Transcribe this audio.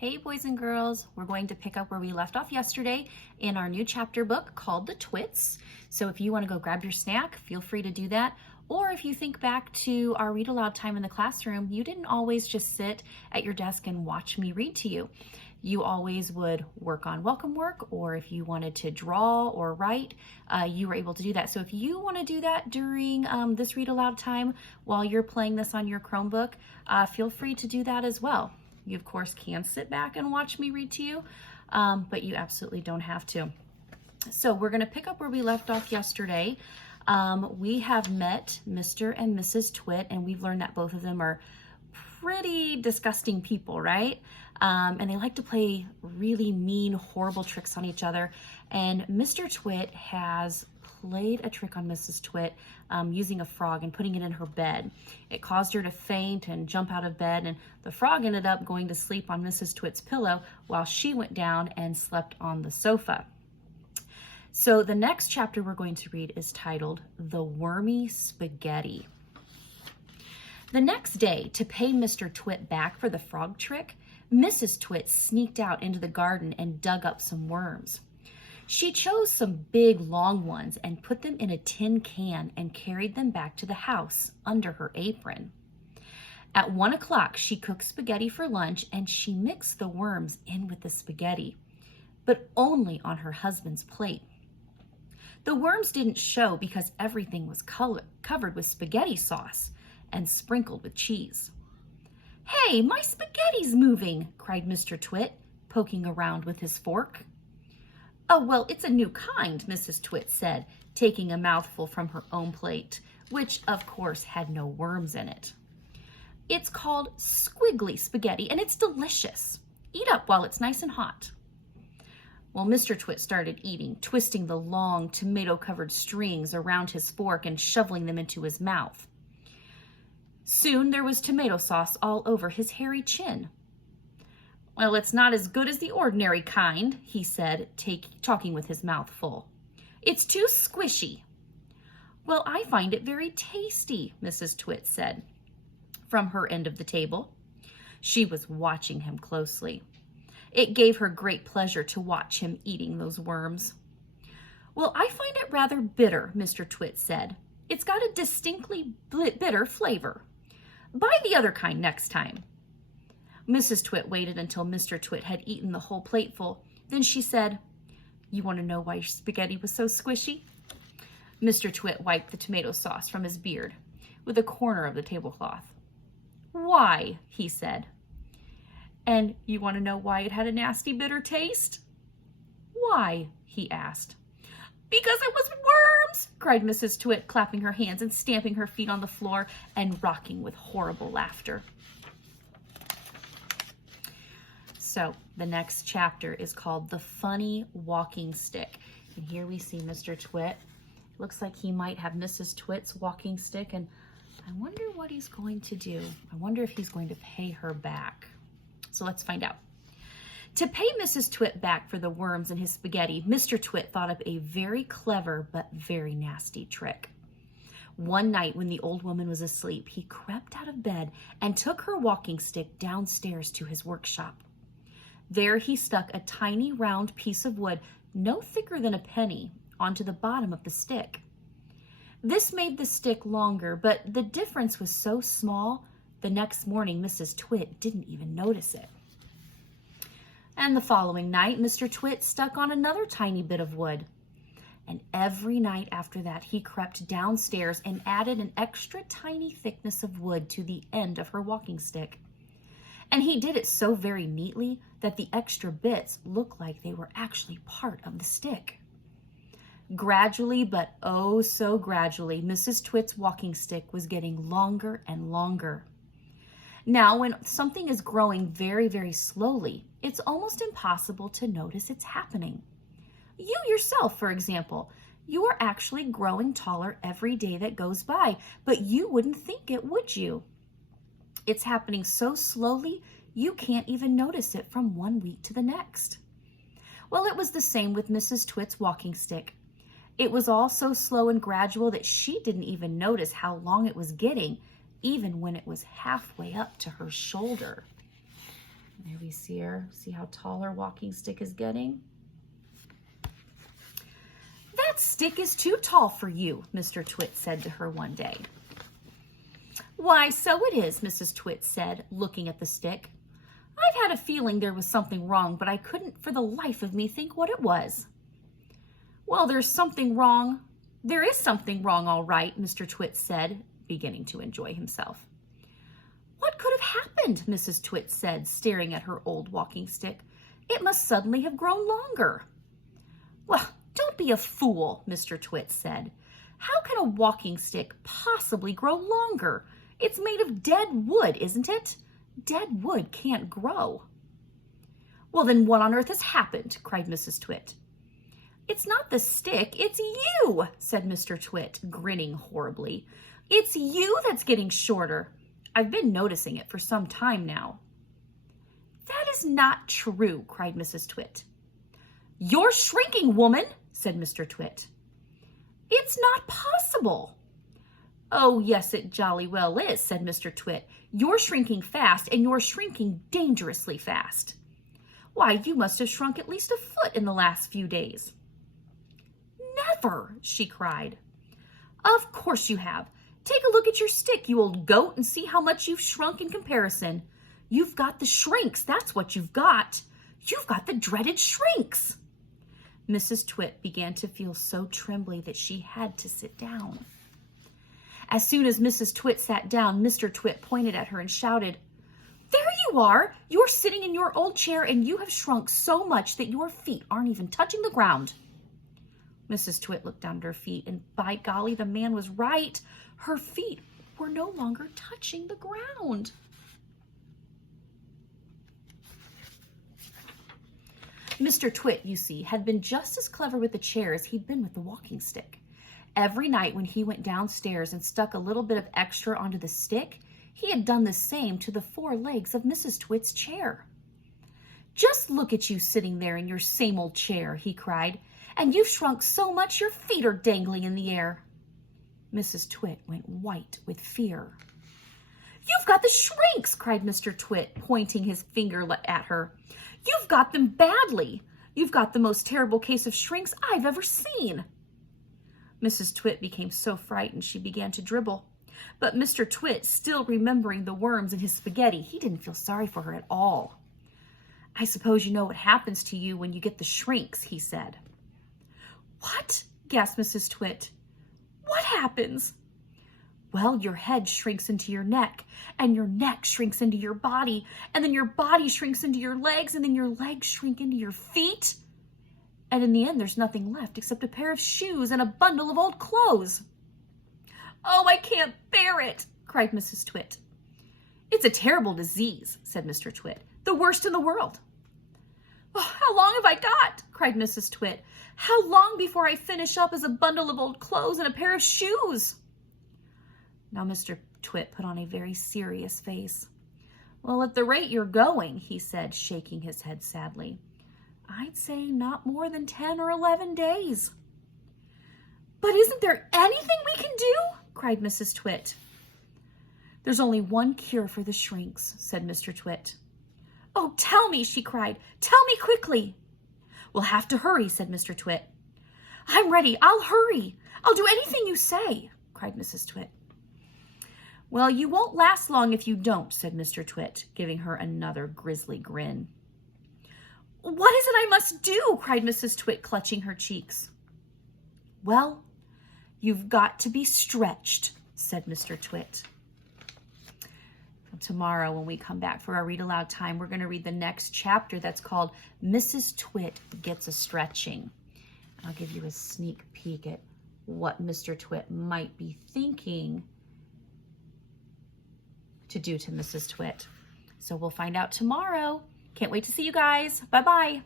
Hey boys and girls, we're going to pick up where we left off yesterday in our new chapter book called the Twits. So if you want to go grab your snack, feel free to do that. Or if you think back to our read aloud time in the classroom, you didn't always just sit at your desk and watch me read to you. You always would work on welcome work, or if you wanted to draw or write, you were able to do that. So if you want to do that during this read aloud time while you're playing this on your Chromebook, feel free to do that as well. You, of course, can sit back and watch me read to you, but you absolutely don't have to. So we're going to pick up where we left off yesterday. We have met Mr. and Mrs. Twit, and we've learned that both of them are pretty disgusting people, right? And they like to play really mean, horrible tricks on each other. And Mr. Twit has played a trick on Mrs. Twit using a frog and putting it in her bed. It caused her to faint and jump out of bed, and the frog ended up going to sleep on Mrs. Twit's pillow while she went down and slept on the sofa. So the next chapter we're going to read is titled The Wormy Spaghetti. The next day, to pay Mr. Twit back for the frog trick, Mrs. Twit sneaked out into the garden and dug up some worms. She chose some big, long ones and put them in a tin can and carried them back to the house under her apron. At 1 o'clock, she cooked spaghetti for lunch, and she mixed the worms in with the spaghetti, but only on her husband's plate. The worms didn't show because everything was covered with spaghetti sauce and sprinkled with cheese. "Hey, my spaghetti's moving!" cried Mr. Twit, poking around with his fork. "Oh, well, it's a new kind," Mrs. Twit said, taking a mouthful from her own plate, which, of course, had no worms in it. "It's called squiggly spaghetti, and it's delicious. Eat up while it's nice and hot." Well, Mr. Twit started eating, twisting the long, tomato-covered strings around his fork and shoveling them into his mouth. Soon there was tomato sauce all over his hairy chin. "Well, it's not as good as the ordinary kind," he said, talking with his mouth full. "It's too squishy." "Well, I find it very tasty," Mrs. Twit said from her end of the table. She was watching him closely. It gave her great pleasure to watch him eating those worms. "Well, I find it rather bitter," Mr. Twit said. "It's got a distinctly bitter flavor. Buy the other kind next time." Mrs. Twit waited until Mr. Twit had eaten the whole plateful. Then she said, "You want to know why your spaghetti was so squishy?" Mr. Twit wiped the tomato sauce from his beard with a corner of the tablecloth. "Why?" he said. "And you want to know why it had a nasty, bitter taste?" "Why?" he asked. "Because it was worms!" cried Mrs. Twit, clapping her hands and stamping her feet on the floor and rocking with horrible laughter. So the next chapter is called The Funny Walking Stick. And here we see Mr. Twit. Looks like he might have Mrs. Twit's walking stick, and I wonder what he's going to do. I wonder if he's going to pay her back. So let's find out. To pay Mrs. Twit back for the worms in his spaghetti, Mr. Twit thought up a very clever but very nasty trick. One night when the old woman was asleep, he crept out of bed and took her walking stick downstairs to his workshop. There he stuck a tiny round piece of wood, no thicker than a penny, onto the bottom of the stick. This made the stick longer, but the difference was so small, the next morning Mrs. Twit didn't even notice it. And the following night, Mr. Twit stuck on another tiny bit of wood. And every night after that, he crept downstairs and added an extra tiny thickness of wood to the end of her walking stick. And he did it so very neatly that the extra bits looked like they were actually part of the stick. Gradually, but oh so gradually, Mrs. Twit's walking stick was getting longer and longer. Now, when something is growing very, very slowly, it's almost impossible to notice it's happening. You yourself, for example, you are actually growing taller every day that goes by, but you wouldn't think it, would you? It's happening so slowly, you can't even notice it from 1 week to the next. Well, it was the same with Mrs. Twit's walking stick. It was all so slow and gradual that she didn't even notice how long it was getting, even when it was halfway up to her shoulder. There we see her. See how tall her walking stick is getting? That stick is too tall for you, Mr. Twit said to her one day. Why, so it is, Mrs. Twit said, looking at the stick. I've had a feeling there was something wrong, but I couldn't for the life of me think what it was. Well, there's something wrong. There is something wrong, all right, Mr. Twit said, beginning to enjoy himself. What could have happened, Mrs. Twit said, staring at her old walking stick. It must suddenly have grown longer. Well, don't be a fool, Mr. Twit said. How can a walking stick possibly grow longer? It's made of dead wood, isn't it? Dead wood can't grow. Well, then what on earth has happened? Cried Mrs. Twit. It's not the stick, it's you, said Mr. Twit, grinning horribly. It's you that's getting shorter. I've been noticing it for some time now. That is not true, cried Mrs. Twit. You're shrinking, woman, said Mr. Twit. It's not possible. Oh, yes, it jolly well is, said Mr. Twit. You're shrinking fast, and you're shrinking dangerously fast. Why, you must have shrunk at least a foot in the last few days. Never, she cried. Of course you have. Take a look at your stick, you old goat, and see how much you've shrunk in comparison. You've got the shrinks, that's what you've got. You've got the dreaded shrinks. Mrs. Twit began to feel so trembly that she had to sit down. As soon as Mrs. Twit sat down, Mr. Twit pointed at her and shouted, There you are! You're sitting in your old chair and you have shrunk so much that your feet aren't even touching the ground. Mrs. Twit looked down at her feet, and by golly, the man was right. Her feet were no longer touching the ground. Mr. Twit, you see, had been just as clever with the chair as he'd been with the walking stick. Every night when he went downstairs and stuck a little bit of extra onto the stick, he had done the same to the four legs of Mrs. Twit's chair. Just look at you sitting there in your same old chair, he cried, and you've shrunk so much your feet are dangling in the air. Mrs. Twit went white with fear. You've got the shrinks, cried Mr. Twit, pointing his finger at her. You've got them badly. You've got the most terrible case of shrinks I've ever seen. Mrs. Twit became so frightened she began to dribble. But Mr. Twit, still remembering the worms in his spaghetti, he didn't feel sorry for her at all. I suppose you know what happens to you when you get the shrinks, he said. What? Gasped Mrs. Twit. What happens? Well, your head shrinks into your neck, and your neck shrinks into your body, and then your body shrinks into your legs, and then your legs shrink into your feet. And in the end, there's nothing left except a pair of shoes and a bundle of old clothes. Oh, I can't bear it, cried Mrs. Twit. It's a terrible disease, said Mr. Twit, the worst in the world. Oh, how long have I got? Cried Mrs. Twit. How long before I finish up as a bundle of old clothes and a pair of shoes? Now Mr. Twit put on a very serious face. Well, at the rate you're going, he said, shaking his head sadly, I'd say not more than 10 or 11 days. But isn't there anything we can do? Cried Mrs. Twit. There's only one cure for the shrinks, said Mr. Twit. Oh, tell me, she cried. Tell me quickly. We'll have to hurry, said Mr. Twit. I'm ready. I'll hurry. I'll do anything you say, cried Mrs. Twit. Well, you won't last long if you don't, said Mr. Twit, giving her another grisly grin. What is it I must do? Cried Mrs. Twit, clutching her cheeks. Well, you've got to be stretched, said Mr. Twit. Tomorrow, when we come back for our read aloud time, we're going to read the next chapter that's called Mrs. Twit Gets a Stretching. I'll give you a sneak peek at what Mr. Twit might be thinking to do to Mrs. Twit. So we'll find out tomorrow. Can't wait to see you guys. Bye-bye.